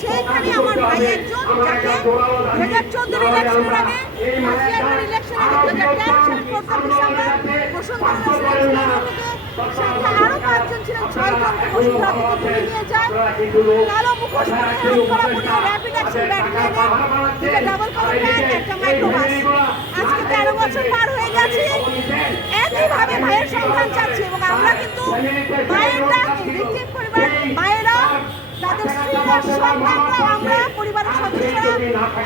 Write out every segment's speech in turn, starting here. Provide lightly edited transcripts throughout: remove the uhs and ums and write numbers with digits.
সেইখানে আমার ভাই একজন যাকে 2014 ইলেকশনের আগে ইলেকশনের আগে 2013 সালে 4 ডিসেম্বর বসুন্ধরা সাথে আরো 5 জন ছিলেন, 6 জনকে বসুন্ধরা থেকে তুলে নিয়ে যায়। কালো মুখোশ পরে পুরো র্যাপিড অ্যাকশন ব্যাটালিয়নের ডাবল কালার ভ্যান, একটা মাইক্রোবাস। আজকে 13 বছর পার হয়ে গেছে, একইভাবে ভাইয়ের সন্ধান চাচ্ছি এবং আমরা কিন্তু মায়েরা ভিকটিম পরিবার মায়েরা তাদের স্ত্রীরা সন্তানরা আমরা পরিবারের সদস্যরা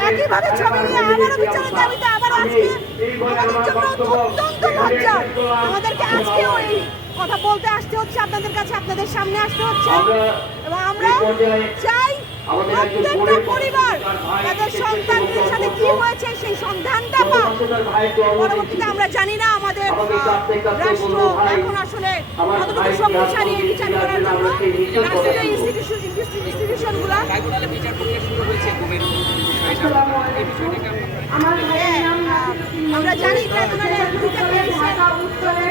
একইভাবে ছবি নিয়ে আবারও বিচারের দাবিতে আবার আজকে আমাদের জন্য অত্যন্ত লজ্জা, আমাদেরকে আজকেও এই কথা বলতে আসতে হচ্ছে, আপনাদের কাছে আপনাদের সামনে আসতে হচ্ছে এবং আমরা চাই প্রত্যেকটা পরিবার তাদের সন্তানদের সাথে কি হয়েছে সেই সন্ধানটা পাক। পরবর্তীতে আমরা জানি না আমাদের রাষ্ট্র এখন আসলে কতটুকু শক্তিশালী এই বিচার করার জন্য রাষ্ট্রীয় ইনস্টিটিউশনগুলো। আমরা জানি ট্রাইব্যুনালের দুটো কেস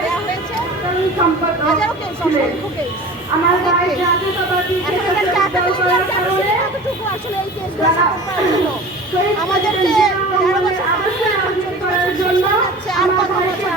দেওয়া হয়েছে, হাজারো কেস, অসংখ্য কেস। আসলে এই কেসগুলো আমাদেরকে 13 বছর আর কত বছর